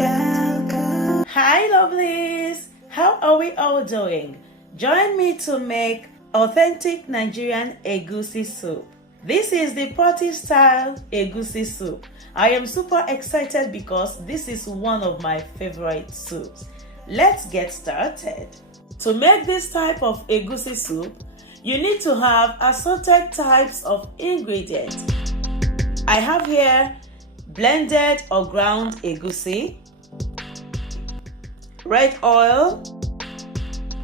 Hi lovelies, how are we all doing? Join me to make authentic Nigerian egusi soup. This is the party style egusi soup. I am super excited because this is one of my favorite soups. Let's get started. To make this type of egusi soup, you need to have assorted types of ingredients. I have here blended or ground egusi, red oil,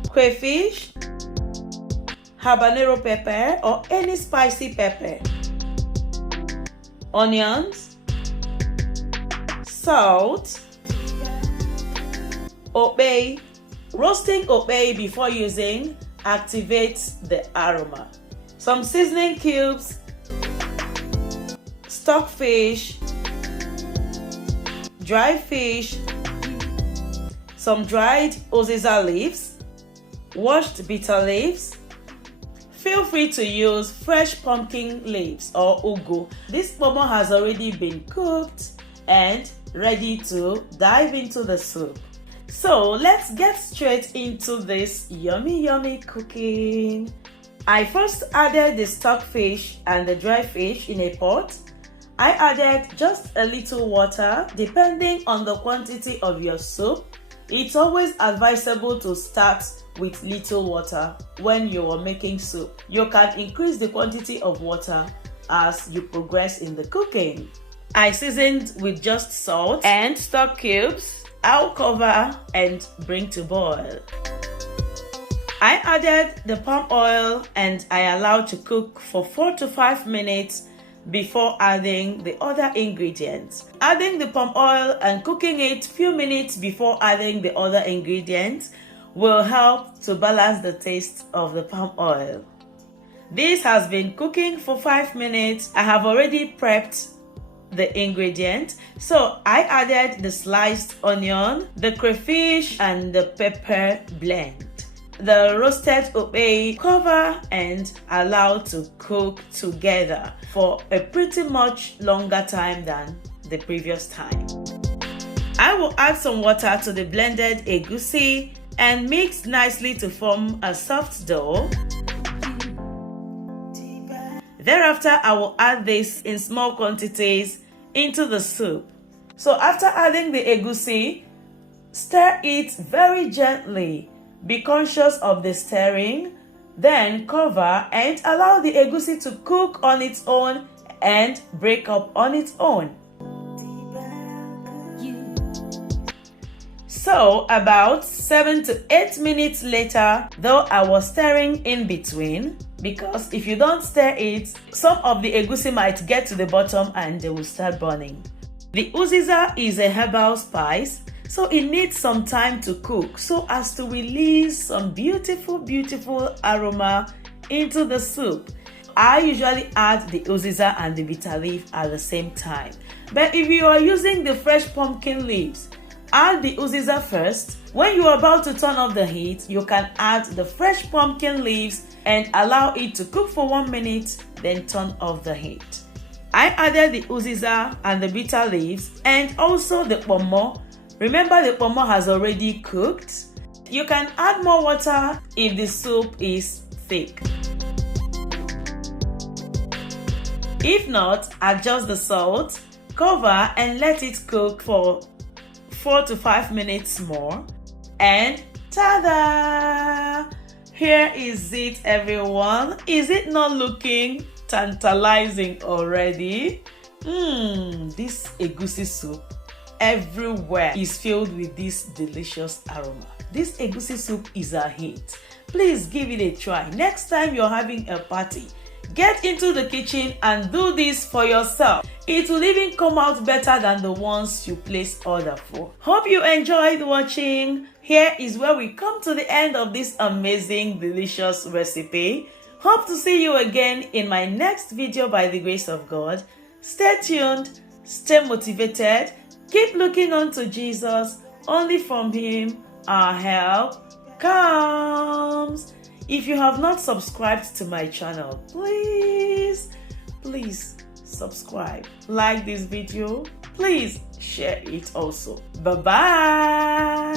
crayfish, habanero pepper or any spicy pepper, onions, salt, okpei. Roasting okpei before using activates the aroma. Some seasoning cubes, stockfish, dry fish, some dried uziza leaves, washed bitter leaves. Feel free to use fresh pumpkin leaves or ugu. This pomo has already been cooked and ready to dive into the soup. So let's get straight into this yummy cooking. I first added the stockfish and the dry fish in a pot. I added just a little water depending on the quantity of your soup. It's always advisable to start with little water when you are making soup. You can increase the quantity of water as you progress in the cooking. I seasoned with just salt and stock cubes. I'll cover and bring to boil. I added the palm oil and I allowed to cook for 4 to 5 minutes before adding the other ingredients. Adding the palm oil and cooking it few minutes before adding the other ingredients will help to balance the taste of the palm oil. This has been cooking for 5 minutes. I have already prepped the ingredient, so I added the sliced onion, the crayfish and the pepper blend. The roasted okpei, cover and allow to cook together for a pretty much longer time than the previous time. I will add some water to the blended egusi and mix nicely to form a soft dough. Thereafter, I will add this in small quantities into the soup. So after adding the egusi, stir it very gently. Be conscious of the stirring, then cover and allow the egusi to cook on its own and break up on its own. So about 7 to 8 minutes later, though I was stirring in between, because if you don't stir it, some of the egusi might get to the bottom and they will start burning. The uziza is a herbal spice, so it needs some time to cook so as to release some beautiful aroma into the soup. I usually add the uziza and the bitter leaf at the same time. But if you are using the fresh pumpkin leaves, add the uziza first. When you are about to turn off the heat, you can add the fresh pumpkin leaves and allow it to cook for 1 minute, then turn off the heat. I added the uziza and the bitter leaves and also the pomo. Remember, the pomo has already cooked. You can add more water if the soup is thick. If not, adjust the salt, cover and let it cook for 4 to 5 minutes more. And ta-da! Here is it, everyone. Is it not looking tantalizing already? This egusi soup everywhere is filled with this delicious aroma. This egusi soup is a hit. Please give it a try. Next time you're having a party, get into the kitchen and do this for yourself. It will even come out better than the ones you placed order for. Hope you enjoyed watching. Here is where we come to the end of this amazing, delicious recipe. Hope to see you again in my next video by the grace of God. Stay tuned, stay motivated, keep looking unto Jesus. Only from Him our help comes. If you have not subscribed to my channel, please subscribe. Like this video, please share it also. Bye bye.